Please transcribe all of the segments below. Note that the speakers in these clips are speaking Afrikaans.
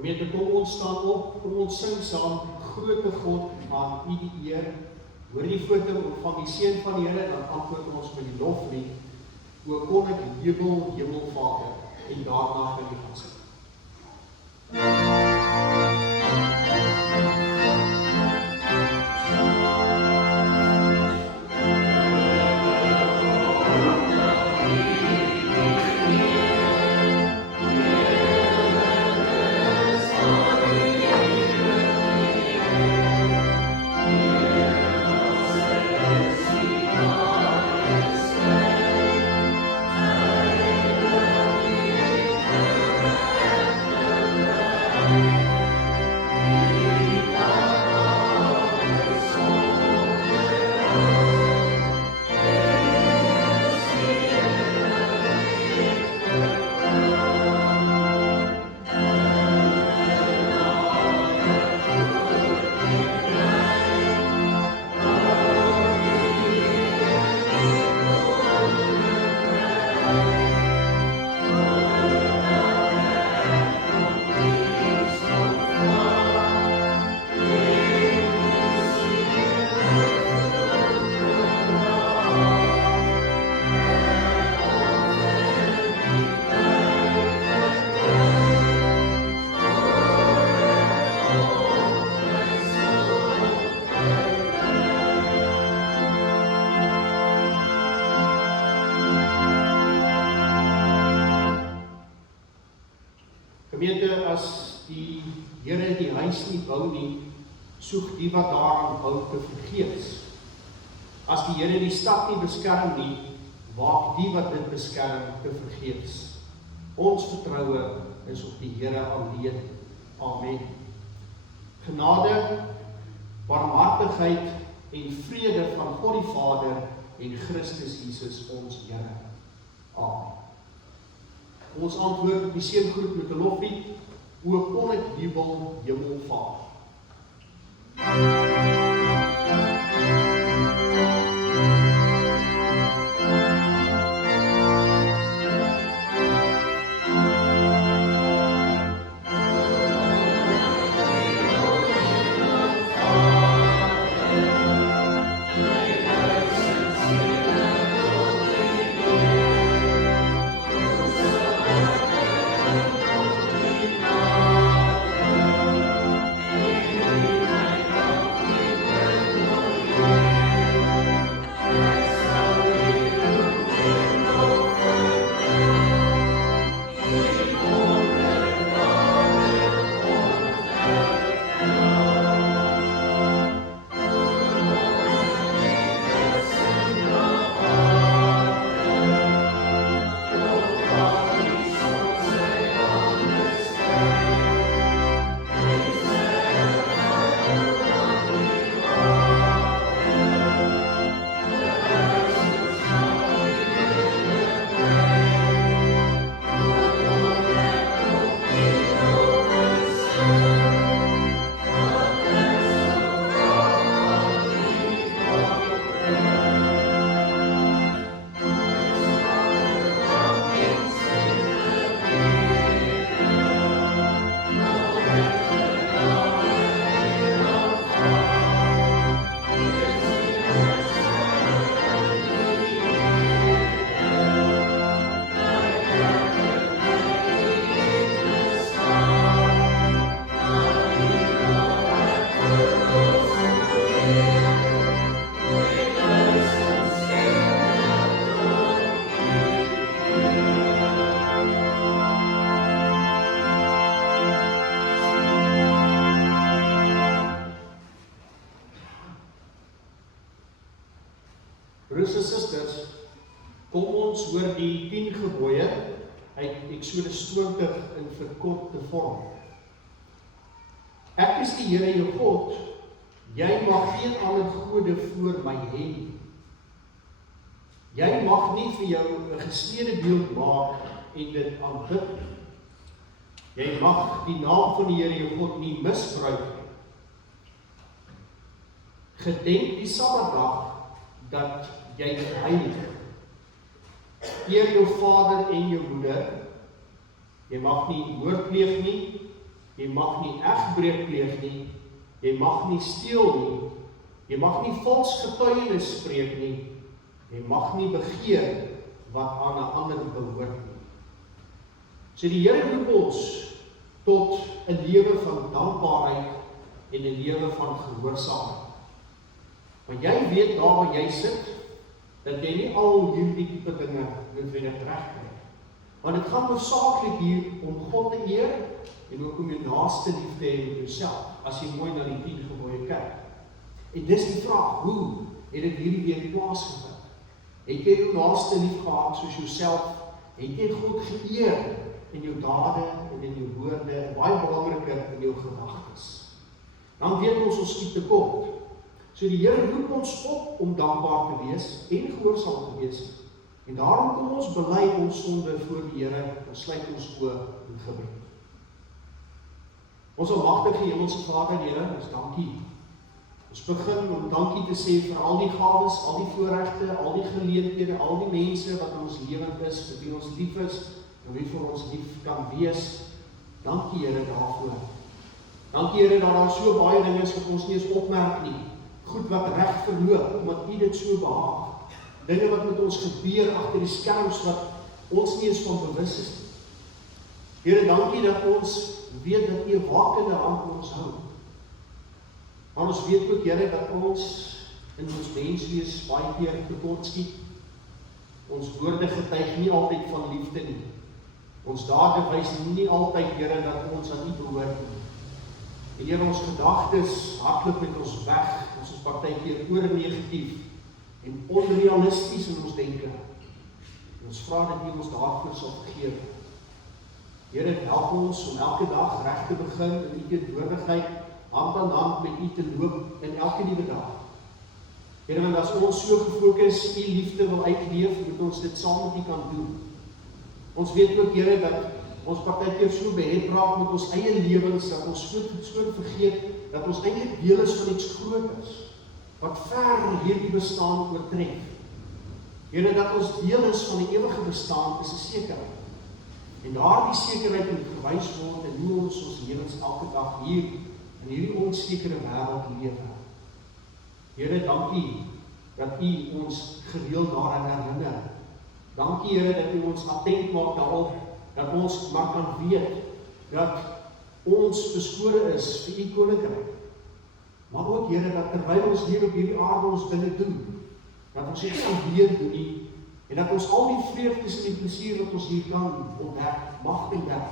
Gemeente, kom ons staan op, kom ons sing saam, grote God, aan U die eer. Hoor die foto van die seun van die Here, dan antwoord ons met die loflied, O kom ek jubel, Hemelvader, en daarna kan jy gaan sing. Gemeente, as die Here die huis nie bou nie, soek die wat daaraan bou te vergeefs. As die Here die stad nie beskerm nie, waak die wat dit beskerm te vergeefs. Ons vertroue is op die Here alleen. Amen. Genade, barmhartigheid en vrede van God die Vader en Christus Jesus ons Here. Amen. Ons antwoord op die seëngroet met 'n loflied, O kom ek jubel, Hemelvader. Broers en susters, kom ons hoor die 10 gebooie uit Eksodus 20 in verkorte vorm. Ek is die Here jou God, jy mag geen ander gode voor my hê nie. Jy mag nie vir jou 'n gesnede beeld maak en dit aanbid nie. Jy mag die naam van die Here jou God nie misbruik nie. Gedenk die Sabbatdag dat jy dit heilig. Eer jou vader en jou moeder. Jy mag nie moord pleeg nie. jy mag nie egbreek pleeg nie, jy mag nie steel nie, jy mag nie vals getuienis spreek nie, jy mag nie begeer wat aan 'n ander behoort nie. So die Here roep ons tot 'n lewe van dankbaarheid en 'n lewe van gehoorsaamheid. Want jy weet daar waar jy sit, dat jy nie al hierdie tipe dinge noodwendig regkry. Want dit gaan hoofsaaklik hier om God te eer en ook om jou naaste lief te hê met jouself, as jy mooi na die 10 gebooie kyk. En dis die vraag, hoe het dit hierdie week plaasgevind? Het jy jou naaste lief gehad soos jouself? Het jy God geëer in jou dade en in jou woorde, en baie belangriker in jou gedagtes? Dan weet ons skiet tekort. So die Here roep ons op om dankbaar te wees en gehoorsaam te wees. En daarom kom ons bely ons sonde voor die Here en sluit ons oë in gebed. Ons almagtige Hemelse Vader, Here, ons dankie. Ons begin om dankie te sê vir al die gawes, al die voorregte, al die geleenthede, al die mense wat in ons lewend is, vir wie ons lief is, en wie vir ons lief kan wees. Dankie Here daarvoor. Dankie Here dat daar so baie dinge is wat ons nie eens opmerk nie. Goed wat reg verloop, omdat U dit so behaag. Dinge wat met ons gebeur agter die skerms wat ons nie eens van bewus is nie. Here, dankie dat ons weet dat U 'n wakende hand op ons hou. Maar ons weet ook, Here, dat ons in ons menswees baie keer tekort skiet. Ons woorde getuig nie altyd van liefde nie. Ons dade wys nie altyd, Here, dat ons aan U behoort nie. En Here, ons gedagtes hardloop met ons weg. Ons is partykeer oor negatief en onrealisties in ons denke. En ons vra dat U ons daarvoor sal vergewe. Here, help ons om elke dag reg te begin in U teenwoordigheid, hand aan hand met U te loop in elke nuwe dag. Here, want as ons so gefokus U liefde wil uitleef, moet ons dit saam met U kan doen. Ons weet ook, Here, dat ons partykeer so beheer raak met ons eie lewens, dat ons so vergeet, dat ons eintlik deel is van iets groters, wat ver hierdie bestaan oortref. Here, dat ons deel is van die ewige bestaan, is 'n sekerheid. En daardie sekerheid moet gewys word in hoe ons lewens elke dag hier, in hierdie onsekere wêreld lewe. Here, dankie dat U ons gereeld daaraan herinner. Dankie Here dat U ons attent maak daarop, dat ons maar kan weet, dat ons beskore is vir U koninkryk. Maar ook Here, dat terwyl ons hier op hierdie aarde ons dinge doen, dat ons dit alleen doen nie, en dat ons al die vreugdes en die plesier wat ons hier kan ontdek, mag ontdek,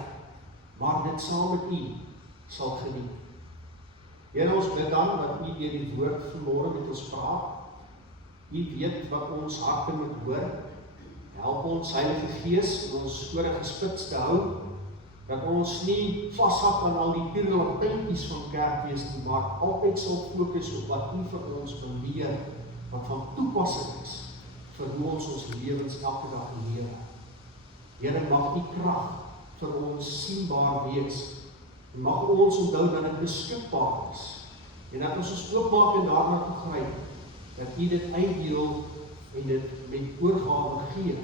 maar dit saam met U sal geniet. Here, ons bid dan dat U deur die woord vanmôre met ons praat. U weet wat ons harte moet hoor. Help ons, Heilige Gees, om ons ore gespits te hou, dat ons nie vashak aan al die tierlantjies van kerkwees nie, maar altyd sal fokus op wat U vir ons wil leer, wat van toepassing is vir hoe ons lewens elke dag lewe. Here, mag U krag vir ons sienbaar wees, en mag ons onthou dat dit beskikbaar is, en dat ons oopmaak en daarna toe gryp, dat U dit uitdeel en dit met oorgawe gee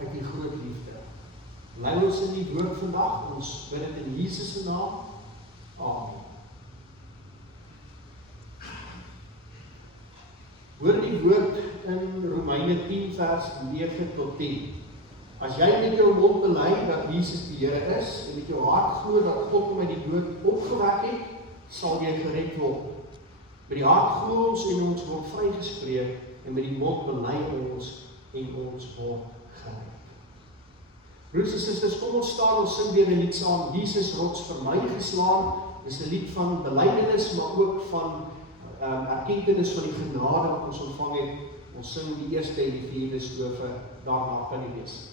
uit die groot liefde. Lei ons in die woord vandag, ons bid dit in Jesus se naam. Amen. Hoor die woord in Romeine 10 vers 9 tot 10. As jy met jou mond bely dat Jesus die Here is, en met jou hart glo dat God hom uit die dood opgewek het, sal jy gered word. Met die hart glo ons en ons word vrygespreek, en met die mond bely ons en ons word gered. Broers en susters, kom ons staan, ons sing weer 'n lied saam, Jesus rots vir my geslaan. Dis 'n lied van belydenis, maar ook van erkenning van die genade wat ons ontvang het. Ons sing die eerste en die vierde strofe, daarna kan jy lees.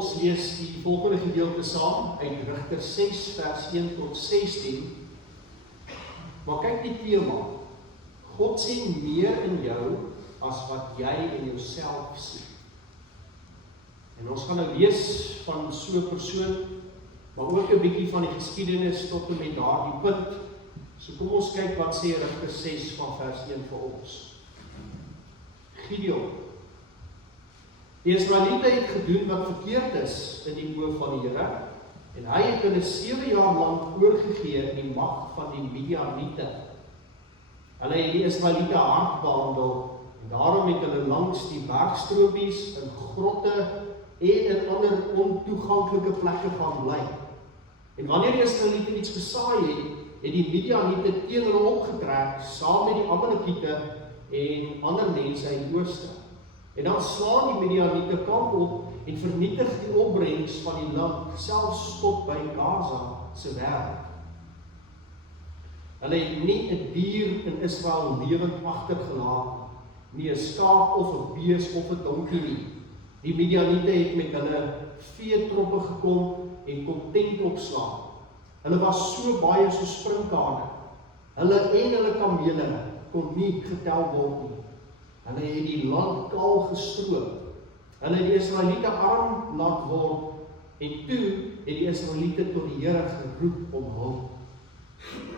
ons lees die volgende gedeelte saam uit Rigter 6 vers 1 tot 16. Maar kyk die tema. God sien meer in jou as wat jy in jouself sien. En ons gaan nou lees van so 'n persoon, maar ook 'n bietjie van die geskiedenis tot en met daardie punt. So kom ons kyk wat sê Rigter 6 van vers 1 vir ons. Gideon. Die Israeliete het gedoen wat verkeerd is in die oë van die Here, en hy het hulle 7 jaar lank oorgegee in die mag van die Midianiete. Hulle het die Israeliete hard behandel, en daarom het hulle langs die bergstropies, in grotte en in ander ontoeganklike plekke gaan bly. En wanneer die Israeliete iets gesaai het die Midianiete teen hulle opgetrek, saam met die Amalekiete en ander mense uit die ooste. En dan slaan die Midianiete kamp op en vernietig die opbrengs van die land, selfs tot by Gaza se wêreld. Hulle het nie 'n dier in Israel lewend agtergelaat, nie 'n skaap of 'n bees of 'n donkie nie. Die Midianiete het met hulle veetroppe gekom en kom tent opslaan. Hulle was so baie so sprinkane. Hulle en hulle kamele kon nie getel word nie. Hulle het die land kaal gestroop. Hulle het die Israeliete arm laat word, en toe het die Israeliete tot die Here geroep om hulp.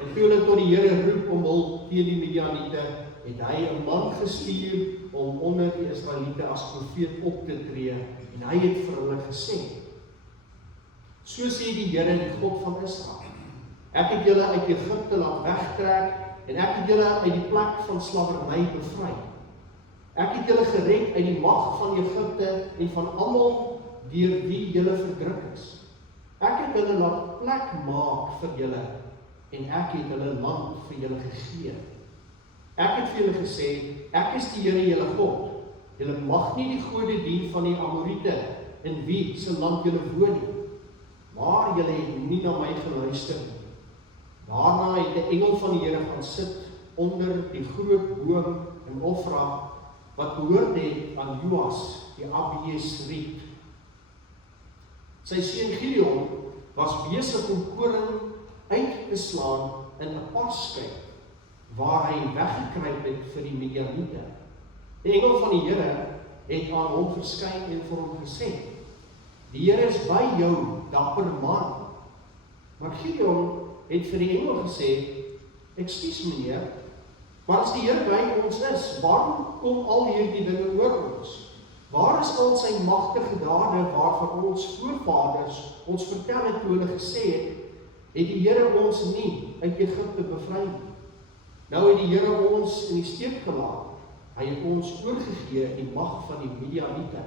En toe hulle tot die Here roep om hulp teen die Midianiete, het hy 'n man gestuur om onder die Israeliete as profeet op te tree, en hy het vir hulle gesê: So sê die Here, die God van Israel, ek het julle uit Egipte laat wegtrek, en ek het julle uit die plek van slawerny bevry. Ek het julle gered uit die mag van Egipte en van almal deur wie julle verdruk is. Ek het hulle laat plek maak vir julle, en ek het hulle land vir julle gegee. Ek het vir julle gesê, ek is die Here julle God. Julle mag nie die gode dien van die Amoriete, in wie se land julle woon nie. Maar julle het nie na my geluister nie. Daarna het 'n engel van die Here gaan sit onder die groot boom in Ofra, wat behoort het aan Joas, die Abiesriet. Sy seun Gideon was besig om koring uit te slaan in 'n parskyk, waar hy weggekruip het vir die Midianiete. Die engel van die Here het aan hom verskyn en vir hom gesê: Die Here is by jou, dapper man. Maar Gideon het vir die engel gesê: Ekskuus meneer, maar as die Here by ons is, waarom kom al hierdie dinge oor ons? Waar is al sy magtige dade waarvan ons voorvaders ons vertel het toe hulle gesê het die Here ons nie uit Egipte bevry nie? Nou het die Here ons in die steek gelaat. Hy het ons oorgegee in die mag van die Midianiete.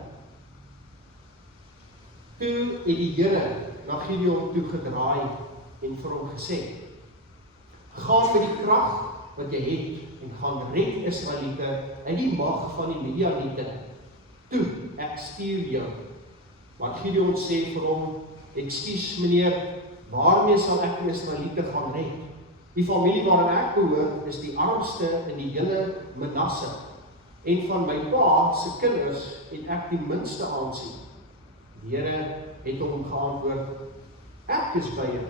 Toe het die Here na Gideon toe gedraai en vir hom gesê: Gaan met die krag wat jy het en gaan red Israeliete uit die mag van die Midianiete. Toe, ek stuur jou. Maar Gideon sê vir hom: Ekskuus meneer, waarmee sal ek die Israeliete gaan red? Die familie waarin ek behoort is die armste in die hele Manasse, en van my pa se kinders het ek die minste aansien. Die Here het hom geantwoord: Ek is by jou,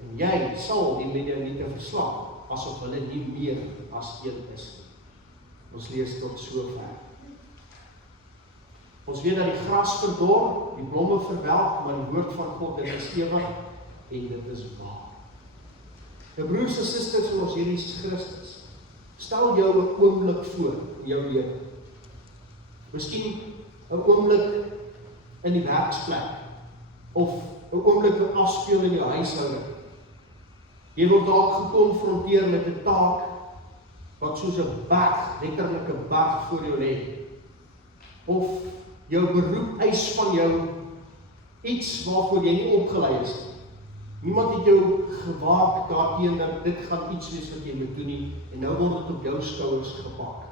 en jy sal die Midianiete verslaan, asof hulle nie meer as een is. Ons lees tot sover. Ons weet dat die gras verdor, die blomme verwelk, maar die woord van God is ewig en dit is waar. Nou broers en susters van ons Here Jesus Christus, stel jou 'n oomblik voor in jou lewe. Miskien 'n oomblik in die werksplek, of 'n oomblik wat afspeel in jou huishouding. Jy word dalk gekonfronteer met 'n taak wat soos 'n berg, letterlik 'n berg voor jou lê. Of jou beroep eis van jou iets waarvoor jy nie opgelei is. Niemand het jou gewaak daarteen dat dit gaan iets wees wat jy moet doen nie, en nou word dit op jou skouers gepak.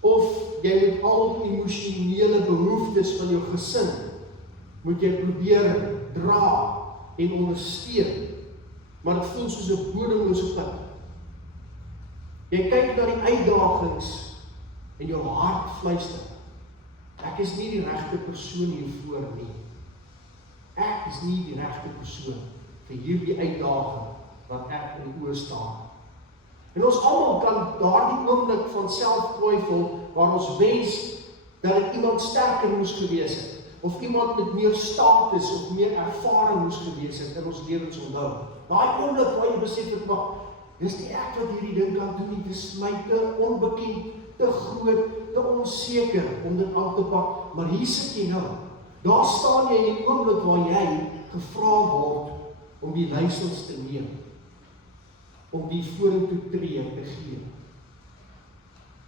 Of jy moet al die emosionele behoeftes van jou gesin, moet jy probeer dra en ondersteun, maar dit voel soos 'n bodemlose put. Jy kyk na die uitdagings en jou hart fluister: ek is nie die regte persoon hiervoor nie. Ek is nie die regte persoon vir hierdie uitdaging wat ek in oë staan. En ons almal kan daardie oomblik van selftwyfel, waar ons wens dat dit iemand sterker moes gewees het, of iemand met meer status of meer ervaring moes gewees het in ons lewens onthou. Daai oomblik waar jy besef het, maar dis nie ek wat hierdie ding kan doen nie, dis my te onbekend, te groot, te onseker om dit aan te pak, maar hier sit jy nou. Daar staan jy in die oomblik waar jy gevra word om die leiersels te neem, om die vorentoe tree te gee.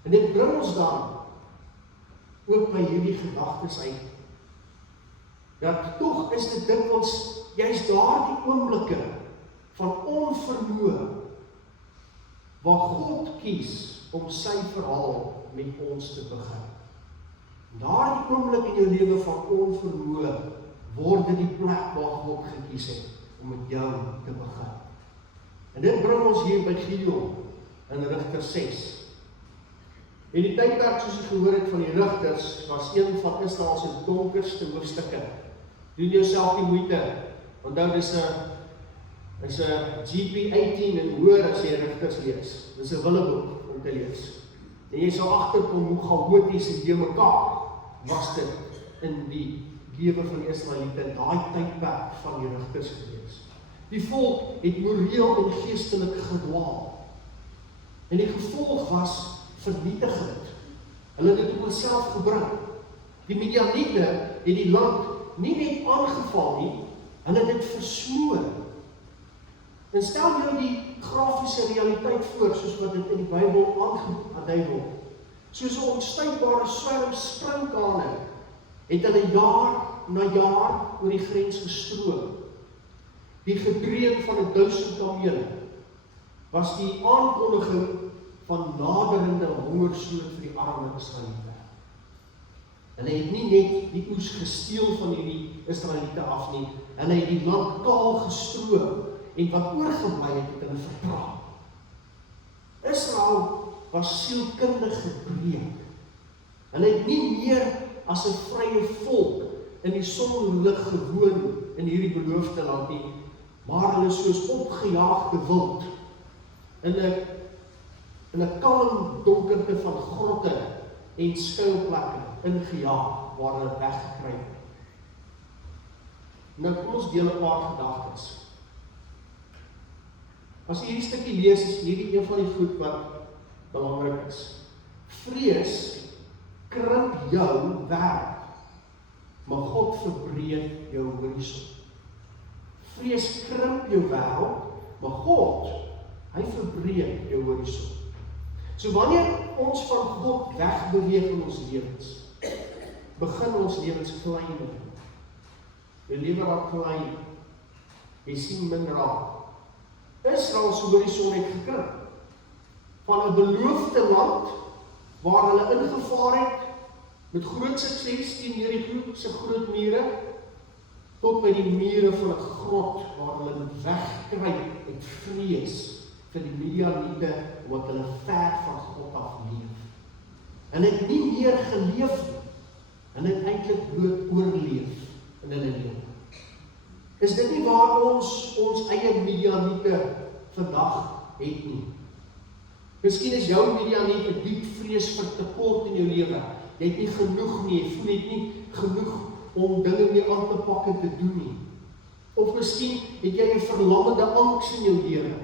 En dit bring ons dan ook by hierdie gedagtes uit, dat tog is dit dikwels juist daardie oomblikke van onvermoë waar God kies om sy verhaal met ons te begin. Daardie oomblik in jou lewe van onvermoë word dit die plek waar God gekies het om met jou te begin. En dit bring ons hier by Gideon in Rigter 6. En die tydperk, soos jy gehoor het van die Rigters, was een van Israel se donkerste hoofstukke. Doen jouself die moeite, onthou dis 'n GP 18 en hoër as jy Rigters lees. Dis 'n willeboek om te lees. En jy sal agterkom hoe chaoties en deurmekaar was dit in die lewe van die Israeliete in daai tydperk van die Rigters gewees. Die volk het moreel en geestelik gedwaal. En die gevolg was vernietigend. Hulle het dit op hulself gebring. Die Midianiete het die land nie net aangeval nie, hulle het dit versmoor. En stel jou die grafiese realiteit voor, soos wat dit in die Bybel aangedui word. Soos 'n onstuitbare swerm sprinkane het hulle jaar na jaar oor die grens gestroom. Die gedreun van 1000 kamele was die aankondiging van naderende hongersnood vir die arme Israeliete. Hulle het nie net die oes gesteel van hierdie Israeliete af nie, hulle het die land kaal gestroom en wat oorgebly het hulle vertraag. Israel was sielkundig gebreek. Hulle het nie meer as 'n vrye volk in die sonlig gewoon in hierdie beloofde land nie, maar hulle soos opgejaagde wild in 'n kalm donkerte van grotte en skuilplekke ingejaag waar hulle weggekruip het. Nou kom ons deel 'n paar gedagtes. As jy hierdie stukkie lees, is hierdie een van die goed wat belangrik is. Vrees krimp jou wêreld, maar God verbreek jou horison. Vrees krimp jou wêreld, maar God, hy verbreek jou horison. So wanneer ons van God wegbeweeg in ons lewens, begin ons lewens klein word. Jou lewe raak klein, jy sien min raak. Israel se horison het gekrimp. Van 'n beloofde land waar hulle ingevaar het met groot sukses teen Jerigo se groot mure, tot by die mure van 'n grot waar hulle moet wegkruip uit vrees vir die Midianiete, omdat hulle ver van God af leef. Hulle het nie meer geleef nie, hulle het eintlik bloot oorleef in hulle lewe. Is dit nie waar ons eie Midianiete vandag het nie? Miskien is jou Midianiete 'n diep vrees vir tekort in jou lewe. Jy het nie genoeg nie, jy voel net nie genoeg om dinge mee aan te pak en te doen nie. Of miskien het jy 'n verlammende angs in jou lewe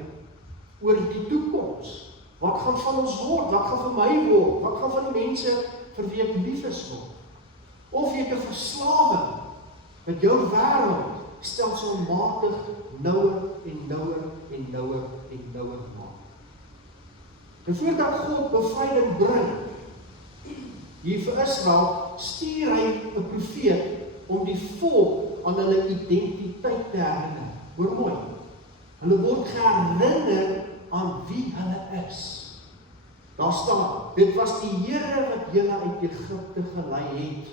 oor die toekoms. Wat gaan van ons word? Wat gaan van my word? Wat gaan van die mense vir wie ek lief is word? Of jy het 'n verslawing dat jou wêreld stelselmatig nouer en nouer en nouer en nouer maak. En voordat God bevryding bring hier vir Israel, stuur hy 'n profeet om die volk aan hulle identiteit te herinner. Hoor mooi. Hulle word herinner aan wie hulle is. Daar staan, dit was die Here wat julle uit Egipte gelei het.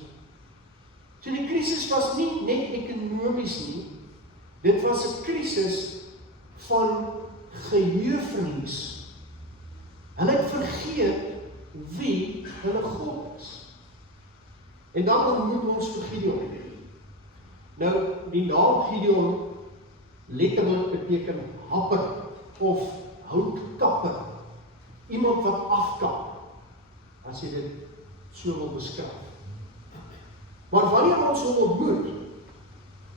So die krisis was nie net ekonomies nie, dit was 'n krisis van geheueverlies. Hulle het vergeet wie hulle God is. En dan ontmoet ons vir Gideon. Nou, die naam Gideon letterlik beteken happer of houtkapper. Iemand wat afkap, as jy dit so wil beskryf. Maar wanneer ons hom ontmoet,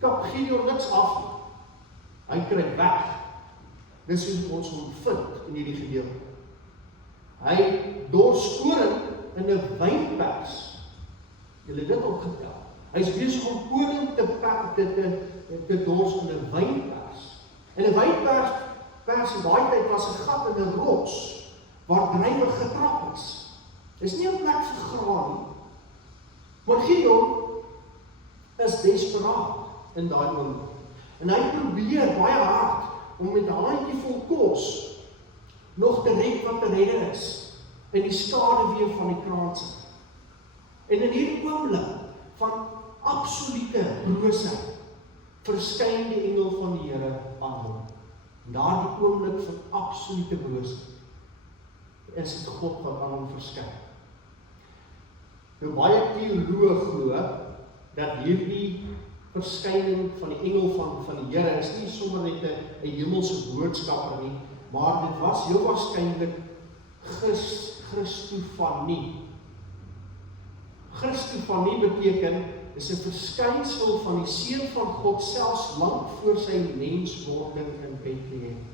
kap Gideon niks af. Hy kry weg. Dis hoe ons hom vind in hierdie gedeelte. Hy dors koring in 'n wynpers. Julle dit opgetel. Hy is besig om koring te dors in 'n wynpers. En 'n wynpers in daai tyd was 'n gat in 'n rots waar druiwe getrap is. Dis nie 'n plek vir graan nie. Maar Gideon is desperaat in daai oomblik. En hy probeer baie hard om met 'n handjie vol kos nog te red wat te redde is in die skaduwee van die kraanse. En in hierdie oomblik van absolute broosheid verskyn die engel van die Here aan hom. En daardie oomblik van absolute broosheid is dit God wat aan hom verskyn. Nou baie teoloë glo dat hierdie verskyning van die engel van die Here is nie sommer net 'n hemelse boodskapper nie, maar dit was heel waarskynlik Christofanie. Christofanie beteken is 'n verskynsel van die Seun van God selfs lank voor sy menswording in Bethlehem.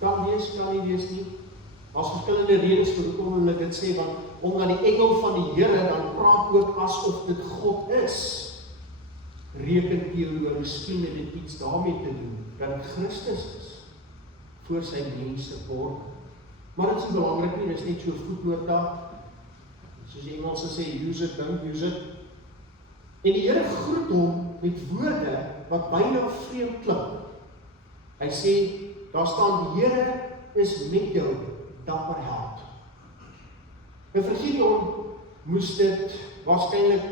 Kan nie wees nie. As verskillende redes vir hoekom hulle dit sê, want omdat die engel van die Here dan praat ook asof dit God is. Reken teoloë, miskien het dit iets daarmee te doen, dat dit Christus is, voor sy mense word. Maar dit is nie belangrik nie, dit is net so voetnoot daar. Soos die Engelse sê, use it, don't use it. En die Here groet hom met woorde wat byna vreemd klink. Hy sê, daar staan, die Here is met jou, dapper held. En vir Gideon moes dit waarskynlik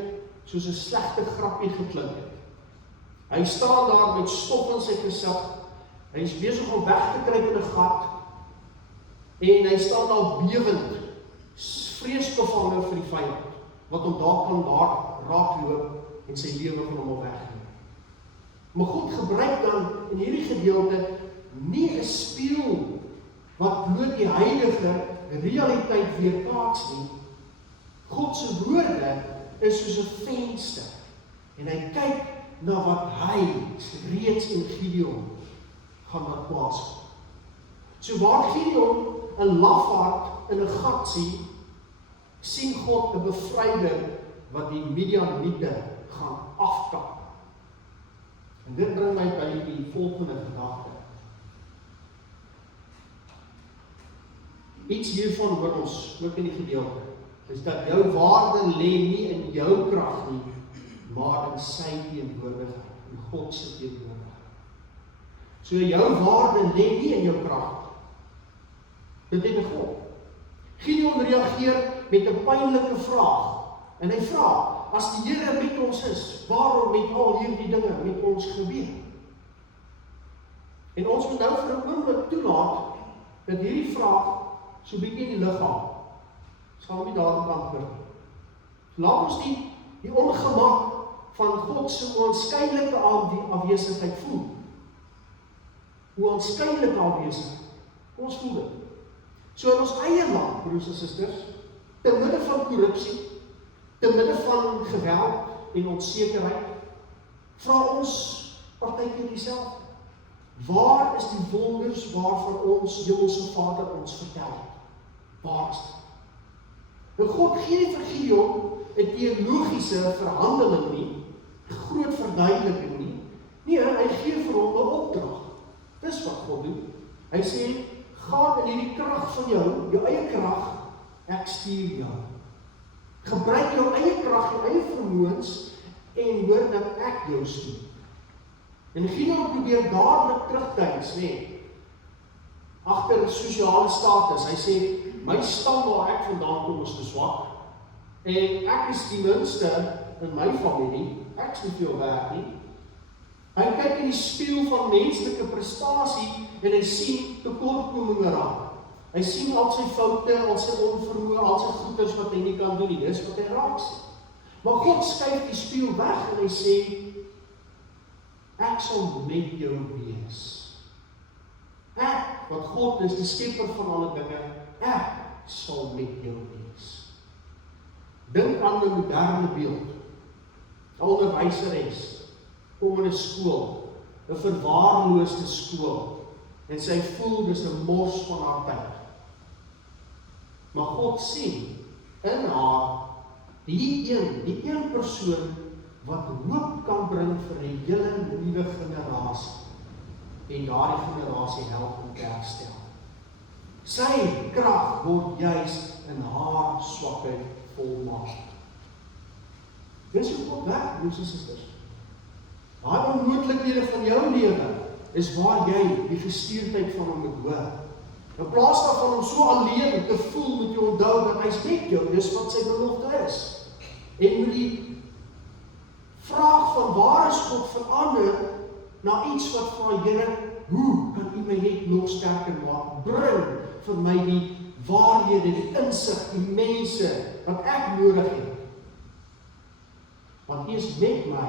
soos 'n slegte grappie geklink het. Hy staan daar met stof in sy gesig, hy is besig om weg te kruip in 'n gat, en hy staan daar bewend, vreesbevange vir die vyand, wat hom daar raakloop en sy lewe van hom wegneem. Maar God gebruik dan in hierdie gedeelte nie 'n spieël wat bloot die heilige realiteit weerkaats nie. God se woorde is soos 'n venster en hy kyk na wat hy reeds in Gideon gaan laat plaas. So waar Gideon 'n lafaard in 'n gat sien God 'n bevryder wat die Midianiete gaan afkap. En dit bring my by die volgende gedagte. Iets hiervan hoor ons ook in die gedeelte, is dat jou waarde lê nie in jou krag nie, maar in sy teenwoordigheid, in God se teenwoordigheid. So jou waarde lê nie in jou krag nie. Dit het 'n God. Gideon reageer met 'n pynlike vraag. En hy vra, as die Here met ons is, waarom het al hierdie dinge met ons gebeur? En ons moet nou vir 'n oomblik toelaat dat hierdie vraag so bietjie in die lug hang. Ons gaan nie daarop antwoord. Laat ons die ongemak van God se onskynlike afwesigheid voel. Hoe onskynlike afwesigheid. Ons voel dit. So in ons eie land, broers en susters, te midde van korrupsie, te midde van geweld en onsekerheid, vra ons partykeer dieselfde. Waar is die wonders waarvan ons Hemelse Vader ons vertel het? Waar is dit? En God gee nie vir Gideon 'n teologiese verhandeling nie, 'n groot verduideliking nie. Nee, hy gee vir hom 'n opdrag. Dis wat God doen. Hy sê, gaan in hierdie krag van jou eie krag, ek stuur jou. Gebruik jou eie krag, jou eie vermoëns, en hoor dat ek jou stuur. En Gideon probeer dadelik terugduins, agter sosiale status. Hy sê, my stam waar ek vandaan kom is te swak, en ek is die minste in my familie, ek is nie veel werd nie. Hy kyk in die spieël van menslike prestasie, en hy sien tekortkominge raak. Hy sien al sy foute, al sy onvermoë, al sy goeders wat hy nie kan doen nie. Dis wat hy raak sien. Maar God skuif die spieël weg en hy sê, ek sal met jou wees. Ek, wat God is, die skepper van alle dinge, ek sal met jou wees. Dink aan 'n moderne beeld. 'n Onderwyseres kom in 'n skool, 'n verwaarloosde skool, en sy voel dis 'n mors van haar tyd. Maar God sien in haar die een persoon wat hoop kan bring vir 'n hele nuwe generasie en daardie generasie help om te herstel. Sy krag word juis in haar swakheid volmaak. Dis hoe God werk, broers en susters. Daai onmoontlikhede van jou lewe is waar jy die gestuurdheid van hom moet hoor. In plaas daarvan om so alleen te voel, moet jy onthou dat hy's met jou, dis wat sy belofte is. En moet die vraag van waar is God verander na iets wat van Here, hoe kan U my net nog sterker maak? Bring vir my die waarhede, die insig, die mense wat ek nodig het. Want U is met my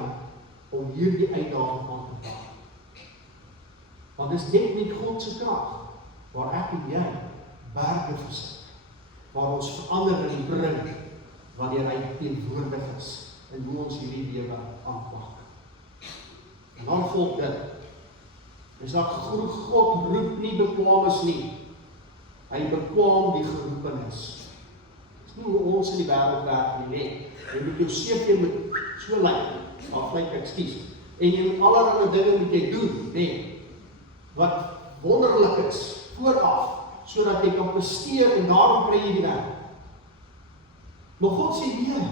om hierdie uitdaging aan te pak. Want dis net met God se krag waar ek en jy berge versit, waar ons verandering bring wanneer hy teenwoordig is en hoe ons hierdie lewe aanpak. En dan volg dit, is dat God roep nie bekwaames nie, hy bekwaam die geroepenis. Dis nie hoe ons in die wêreld werk nie, nee. Jy moet jou CV met so lyk, aflyk, ekskuus, en jy moet allerlei dinge moet jy doen, nee, wat wonderlik is, vooraf, sodat jy kan presteer en daarom kry jy die werk. Maar God sê, nee,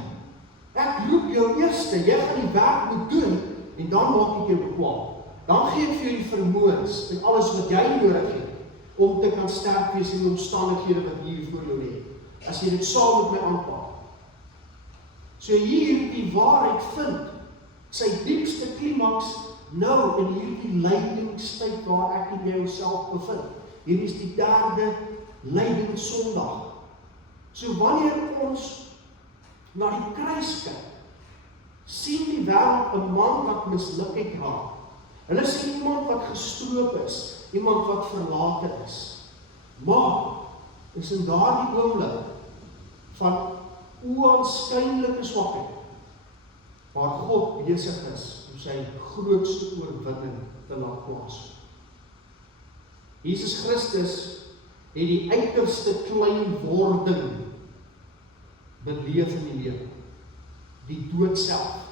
ek roep jou eerste, jy gaan die werk moet doen, en dan maak ek jou bekwaam. Dan gee ek vir jou die vermoëns, en alles wat jy nodig het, om te kan sterk wees in die omstandighede wat hier voor jou lê. As jy dit saam met my aanpak. So hier die waarheid vind, sy diepste klimaks, nou in hierdie lydingstyd waar ek en jy onsself bevind. Hier is die 3de lydingssondag. So wanneer ons na die kruis kyk, sien die wêreld 'n man wat mislukheid raak. Hulle sien iemand wat gestroop is, iemand wat verlate is. Maar is in daardie oomblik van oaanskynlike swakheid waar God besig is om sy grootste oorwinning te laat plaas. Jesus Christus het die uiterste kleinwording beleef in die lewe. Die dood self.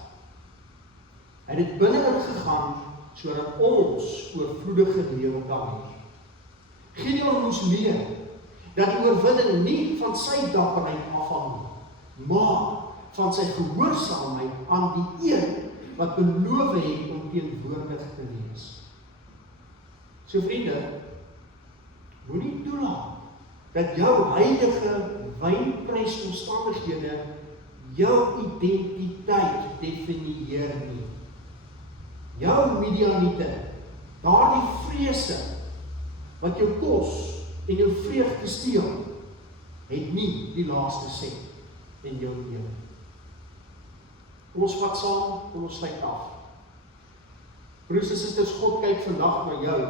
Hy het dit binne-in gegaan sodat ons oorvloedige lewe kan hê. Gideon moes leer dat die oorwinning nie van sy dapperheid afhang nie, maar van sy gehoorsaamheid aan die een wat beloof het om teenwoordig te wees. So vriende, moenie toelaat dat jou huidige wynprysomstandighede jou identiteit definieer nie. Jou Midianiete, daardie vrese wat jou kos en jou vreugde steel, het nie die laaste sê in jou lewe. Kom ons vat saam, kom ons sluit af. Broers en susters, God kyk vandag na jou,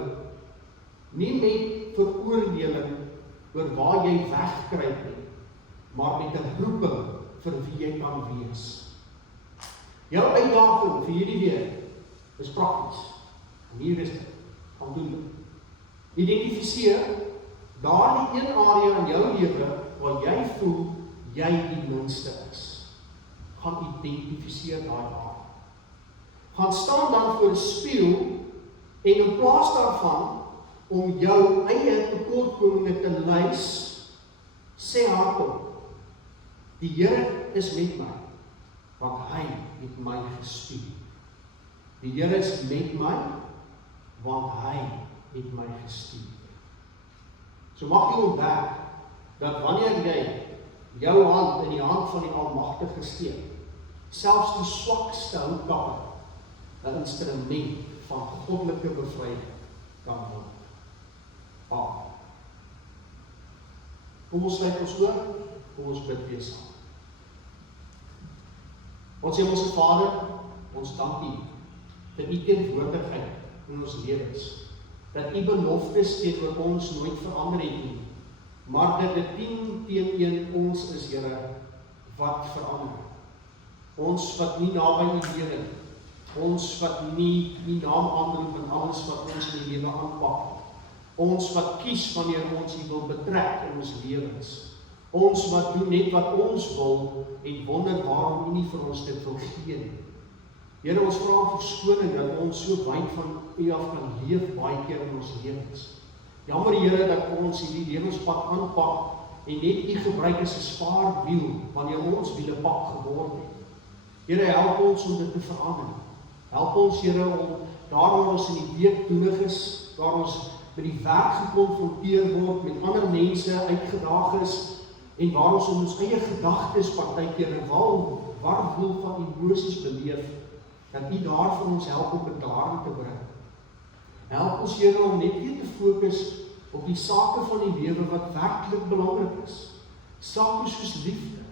nie met veroordeling oor waar jy wegkruip nie, maar met 'n roeping vir wie jy kan wees. Jou uitdaging vir hierdie week is prakties. En hier is dit. Gaan doen dit. Identifiseer daardie een area in jou lewe waar jy voel jy die minste is. Gaan identifiseer daai area. Gaan staan dan voor 'n spieël en in plaas daarvan om jou eie tekortkominge te lys, sê hardop, die Here is met my, want hy het my gestuur. Die Here is met my, want hy het my gestuur. So mag jy ontdek, dat wanneer jy jou hand in die hand van die Almagtige steek, selfs die swakste houtkappe 'n instrument van goddelike bevryding kan word. Amen. Kom ons sluit ons oë, kom ons bid weer saam. Ons Hemelse Vader, ons dank U vir U teenwoordigheid in ons lewens, dat U beloftes teenoor ons nooit verander het nie, maar dat dit 10 teen 1 ons is, Here, wat verander. Ons wat nie naby U lewe, ons wat nie U naam aanroep in alles wat ons in die lewe aanpak, ons wat kies wanneer ons U wil betrek in ons lewens, ons wat doen net wat ons wil en wonder waarom U nie vir ons dit wil gee nie. Here, ons vra om verskoning dat ons so wyd van U af kan leef baie keer in ons lewens. Jammer Here dat ons hierdie lewenspad aanpak en net U gebruik as 'n spaarwiel wanneer ons wiele pak geword het. Here, help ons om dit te verander. Help ons Here om daar waar ons in die week doenig is, waar ons by die werk gekonfronteer word, met ander mense uitgedaag is, en waar ons in ons eie gedagtes partykeer 'n warwoel van emosies beleef, dat U daar vir ons help om bedaring te bring. Help ons Here om net weer te fokus op die sake van die lewe wat werklik belangrik is. Sake soos liefde,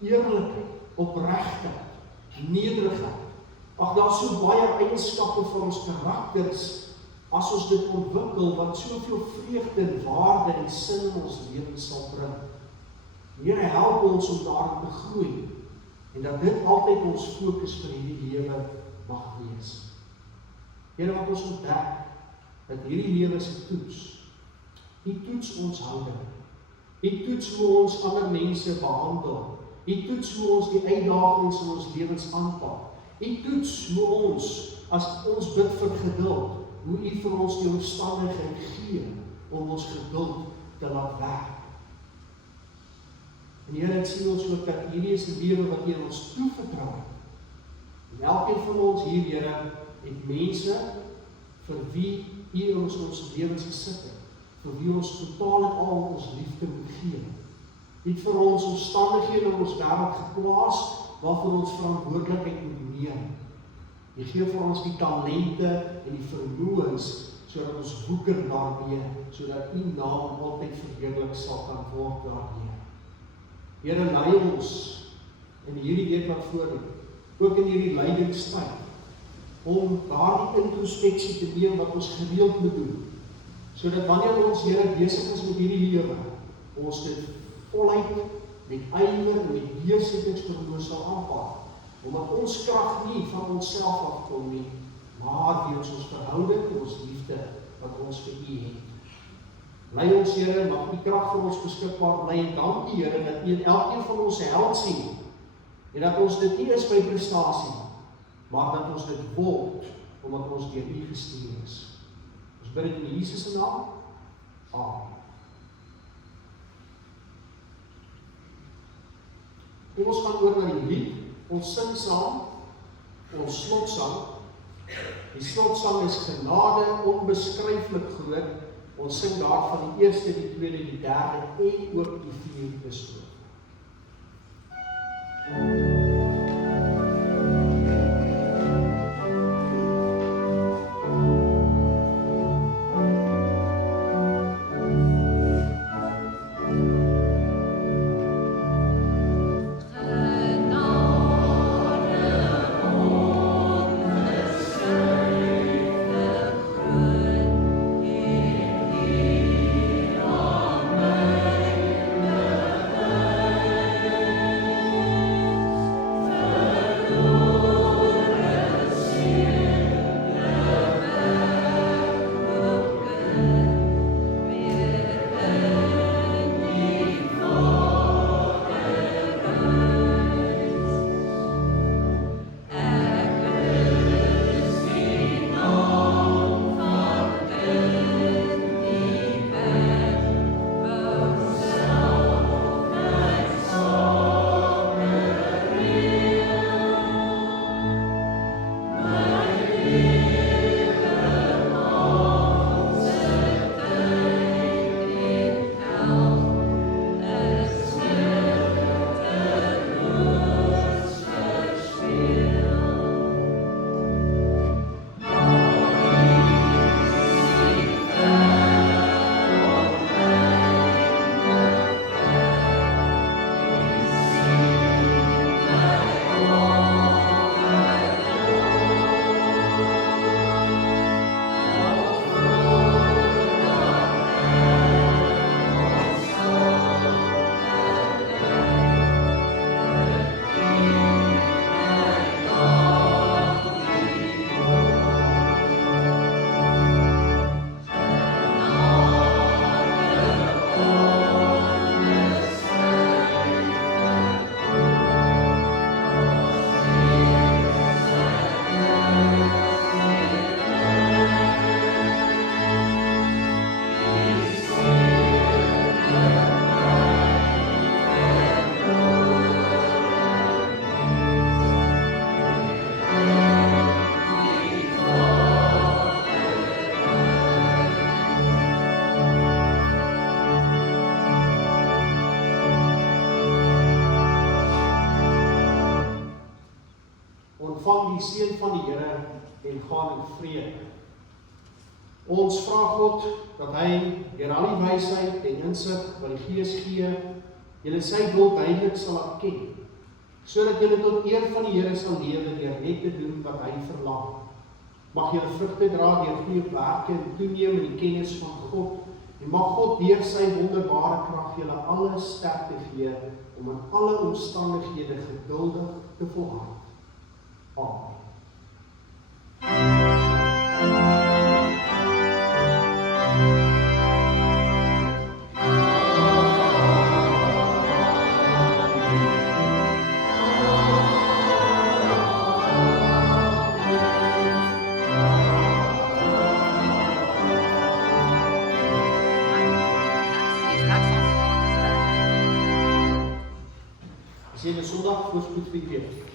eerlikheid, opregtheid, nederigheid. Ag, daar is so baie eienskappe van ons karakters, as ons dit ontwikkel, wat soveel vreugde, waarde en sin in ons lewe sal bring. Here, help ons om daarin te groei, en dat dit altyd ons fokus vir hierdie lewe mag wees. Here, wat ons ontdek, dat hierdie lewe is 'n toets. U toets ons houding. U toets hoe ons ander mense behandel. U toets hoe ons die uitdagings in ons lewens aanpak. U toets hoe ons, as ons bid vir geduld, hoe U vir ons die omstandigheid gee om ons geduld te laat werk. En Here, dit sien ons ook dat hierdie is 'n lewe wat U aan ons toevertrou het. En elkeen van ons hier, Here, het mense vir wie U in ons lewens gesit het, vir wie ons totaal en al ons liefde moet gee. U het vir ons omstandighede in ons wêreld geplaas waarvoor ons verantwoordelikheid moet neem. U gee vir ons die talente en die vermoëns sodat ons woeker daarmee, sodat U naam altyd verheerlik sal kan word daarmee. Here, lei ons in hierdie week wat voorlê, ook in hierdie lydingstyd, om daardie introspeksie te neem wat ons gereeld moet doen, sodat wanneer ons Here besig is met hierdie lewe, ons dit voluit met ywer en met deursettingsvermoë sal aanpak, omdat ons krag nie van onsself afkom nie, maar weens ons verhouding en ons liefde wat ons vir U het. Lei ons Here, mag U krag vir ons beskikbaar bly, en dankie Here dat U in elkeen van ons held sien, en dat ons dit nie is by prestasie, maar dat ons dit word, omdat ons deur U gestuur is. Ons bid dit in Jesus se naam. Amen. Kom ons gaan oor na die lied. Ons sing saam, ons slotsang. Die slotsang is genade onbeskryflik groot. Ons sing daarvan die eerste, die tweede, die derde en ook die vierde strofe. ontvang die seën van die Here en gaan in vrede. Ons vra God dat hy deur al die wysheid en insig wat die Gees gee, julle sy wil duidelik sal erken, sodat julle tot eer van die Here sal lewe deur net te doen wat hy verlang. Mag julle vrugte dra deur goeie werke en toeneem in die kennis van God, en mag God deur sy wonderbare krag julle alle sterkte gee om in alle omstandighede geduldig te volhard. Amen. As jy 'n Sondag voorspoed vir die week.